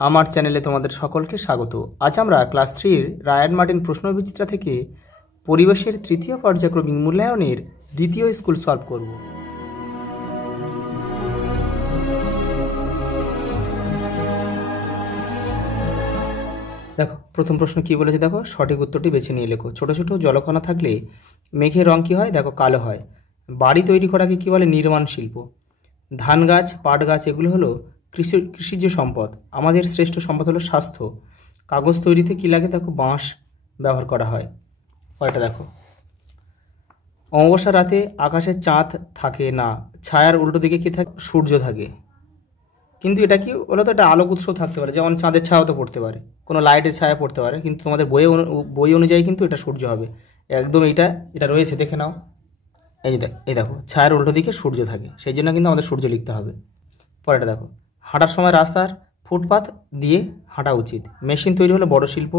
আমার চ্যানেলে তোমাদের সকলকে স্বাগত। আজ আমরা ক্লাস 3 রায়ান মার্টিন প্রশ্নবিচিত্রা থেকে পরিবেশের তৃতীয় পর্যায়ক্রমিক মূল্যায়নের দ্বিতীয় স্কুল সলভ করব। দেখো প্রথম প্রশ্ন কি বলেছে, দেখো সঠিক উত্তরটি বেছে নিয়ে লেখো। ছোট ছোট জলকণা থাকলে মেঘের রং কি হয়? দেখো কালো হয়। বাড়ি তৈরি করাকে কি বলে? নির্মাণ শিল্প। ধান গাছ, পাট গাছ এগুলো হলো কৃষিজ সম্পদ। আমাদের শ্রেষ্ঠ সম্পদ হলো স্বাস্থ্য। কাগজ তৈরিতে কী লাগে? দেখো বাঁশ ব্যবহার করা হয়। পরেরটা দেখো, অমাবস্যা রাতে আকাশে চাঁদ থাকে না, ছায়ার উল্টো দিকে কী থাকে? সূর্য থাকে। কিন্তু এটা কি বলতো, এটা আলোক উৎস থাকতে পারে, যেমন চাঁদের ছায়াও তো পড়তে পারে, কোনো লাইটের ছায়া পড়তে পারে, কিন্তু তোমাদের বই অনুযায়ী কিন্তু এটা সূর্য হবে একদম। এটা রয়েছে, দেখে নাও। এই দেখো ছায়ার উল্টো দিকে সূর্য থাকে, সেই জন্য কিন্তু আমাদের সূর্য লিখতে হবে। পরেরটা দেখো, হাঁটার সময় রাস্তার ফুটপাত দিয়ে হাঁটা উচিত। মেশিন তৈরি হলো বড় শিল্প।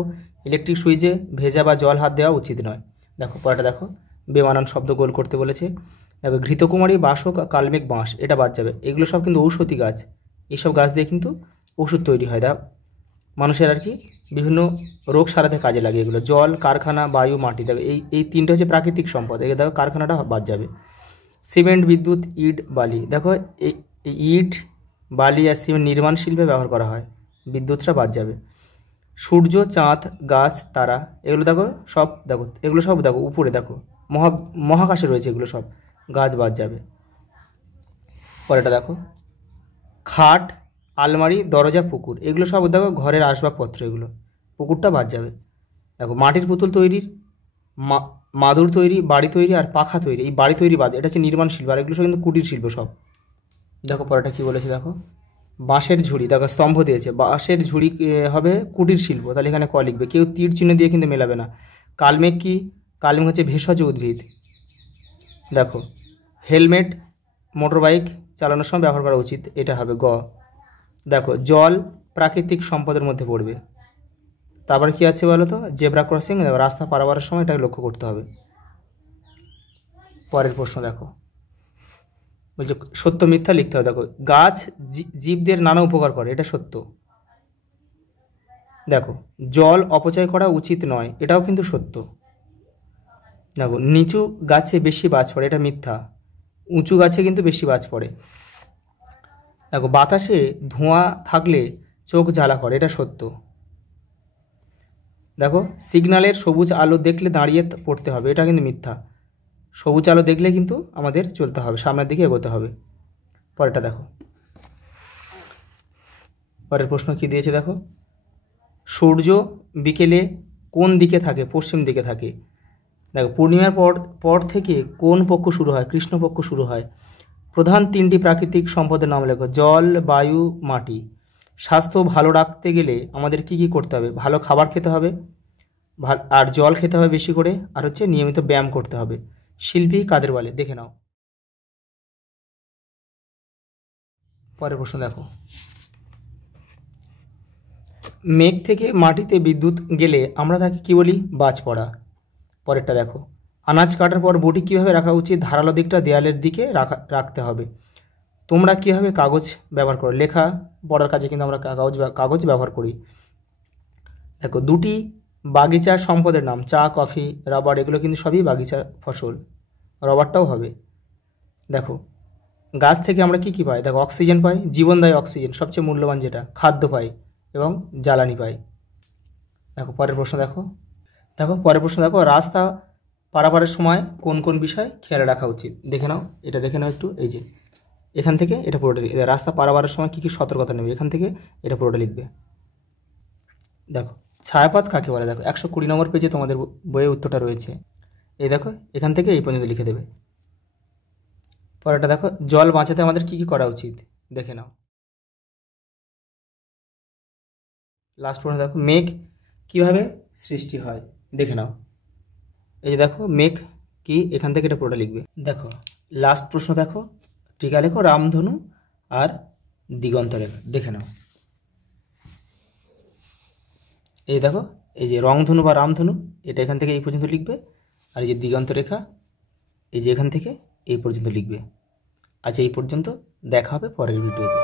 ইলেকট্রিক সুইচে ভেজা বা জল হাত দেওয়া উচিত নয়। দেখো পরেরটা দেখো, বেমানান শব্দ গোল করতে বলেছে। দেখো ঘৃতকুমারী, বাসক, কালমেঘ, বাঁশ এটা বাদ যাবে। এগুলো সব কিন্তু ঔষধি গাছ, এইসব গাছ দিয়ে কিন্তু ওষুধ তৈরি হয়। মানুষের আর কি বিভিন্ন রোগ সারাতে কাজে লাগে এগুলো। জল, কারখানা, বায়ু, মাটি। দেখো এই তিনটে হচ্ছে প্রাকৃতিক সম্পদ, একে দেখো কারখানাটা বাদ যাবে। সিমেন্ট, বিদ্যুৎ, ইট, বালি। দেখো এই ইট, বালি আর সিমেন্ট নির্মাণ শিল্পে ব্যবহার করা হয়, বিদ্যুৎটা বাদ যাবে। সূর্য, চাঁদ, গাছ, তারা এগুলো দেখো সব, এগুলো সব দেখো উপরে, দেখো মহাকাশে রয়েছে, এগুলো সব গাছ বাদ যাবে। পরেরটা দেখো, খাট, আলমারি, দরজা, পুকুর এগুলো সব দেখো ঘরের আসবাবপত্র, এগুলো পুকুরটা বাদ যাবে। দেখো মাটির পুতুল তৈরির, মাদুর তৈরি, বাড়ি তৈরি আর পাখা তৈরি, এই বাড়ি তৈরি বাদ, এটা হচ্ছে নির্মাণ শিল্প, আর এগুলো সব কিন্তু কুটির শিল্প সব। দেখো পরেরটা কী বলেছে, দেখো বাঁশের ঝুড়ি, দেখো স্তম্ভ দিয়েছে, বাঁশের ঝুড়ি হবে কুটির শিল্প, তাহলে এখানে ক লিখবে। কেউ তীর চিহ্ন দিয়ে কিন্তু মেলাবে না। কালমেঘ কি? কালমেঘ হচ্ছে ভেষজ উদ্ভিদ। দেখো হেলমেট মোটর বাইক চালানোর সময় ব্যবহার করা উচিত, এটা হবে গ। দেখো জল প্রাকৃতিক সম্পদের মধ্যে পড়বে। তারপর কি আছে বলো তো? জেব্রা ক্রসিং, দেখো রাস্তা পারাবারের সময় এটাকে লক্ষ্য করতে হবে। পরের প্রশ্ন দেখো, বলছে সত্য মিথ্যা লিখতে হবে। দেখো গাছ জীবদের নানা উপকার করে, এটা সত্য। দেখো জল অপচয় করা উচিত নয়, এটাও কিন্তু সত্য। দেখো নিচু গাছে বেশি বাজ পড়ে, এটা মিথ্যা। উঁচু গাছে কিন্তু বেশি বাজ পড়ে। দেখো বাতাসে ধোঁয়া থাকলে চোখ জ্বালা করে, এটা সত্য। দেখো সিগন্যালের সবুজ আলো দেখলে দাঁড়িয়ে পড়তে হবে, এটা কিন্তু মিথ্যা। সবুজ আলো দেখলে কিন্তু আমাদের চলতে হবে, সামনের দিকে এগোতে হবে। পরেরটা দেখো, পরের প্রশ্ন কি দিয়েছে দেখো, সূর্য বিকেলে কোন দিকে থাকে? পশ্চিম দিকে থাকে। দেখো পূর্ণিমার পর থেকে কোন পক্ষ শুরু হয়? কৃষ্ণপক্ষ শুরু হয়। প্রধান তিনটি প্রাকৃতিক সম্পদের নাম লেখো। জল, বায়ু, মাটি। স্বাস্থ্য ভালো রাখতে গেলে আমাদের কি কি করতে হবে? ভালো খাবার খেতে হবে, আর জল খেতে হবে বেশি করে, আর হচ্ছে নিয়মিত ব্যায়াম করতে হবে। শিল্পী কাদের বলে? দেখে নাও। পরের প্রশ্ন দেখো, মেঘ থেকে মাটিতে বিদ্যুৎ গেলে আমরা তাকে কি বলি? বাজ পড়া। পরেরটা দেখো, আনাজ কাটার পর বটি কীভাবে রাখা উচিত? ধারালো দিকটা দেয়ালের দিকে রাখতে হবে। তোমরা কীভাবে কাগজ ব্যবহার করো? লেখা পড়ার কাজে কিন্তু আমরা কাগজ ব্যবহার করি। দেখো দুটি বাগিচার সম্পদের নাম। চা, কফি, রাবার এগুলো কিন্তু সবই বাগিচার ফসল, রবারটাও হবে। দেখো গাছ থেকে আমরা কি পাই? দেখো অক্সিজেন পাই, জীবনদায়ী অক্সিজেন সবচেয়ে মূল্যবান, যেটা খাদ্য পাই এবং জ্বালানি পাই। দেখো পরের প্রশ্ন দেখো, পরের প্রশ্ন দেখো, রাস্তা পারাপারের সময় কোন কোন বিষয় খেয়াল রাখা উচিত? দেখে নাও, এটা দেখে নাও একটু। এই যে এখান থেকে এটা পুরোটা, রাস্তা পারাপারের সময় কী কী সতর্কতা নেবে, এখান থেকে এটা পুরোটা লিখবে। দেখো ছায়াপথ কাকে বলে? দেখো 120 নম্বর পেজে তোমাদের বইয়ে উত্তরটা রয়েছে। এই দেখো এখান থেকে এই পর্যন্ত লিখে দেবে। পরেরটা দেখো, জল বাঁচাতে আমাদের কি কি করা উচিত? দেখে নাও। লাস্ট প্রশ্ন দেখো, মেঘ কিভাবে সৃষ্টি হয়? দেখে নাও। এই যে দেখো মেঘ কি, এখান থেকে এটা পুরোটা লিখবে। দেখো লাস্ট প্রশ্ন দেখো, টিকা লেখো রামধনু আর দিগন্ত রেখা। দেখে নাও। এই দেখো এই যে রংধনু বা রামধনু, এটা এখান থেকে এই পর্যন্ত লিখবে, আর এই যে দিগন্ত রেখা এই যে এখান থেকে এই পর্যন্ত লিখবে। আচ্ছা এই পর্যন্ত, দেখা হবে পরের ভিডিওতে।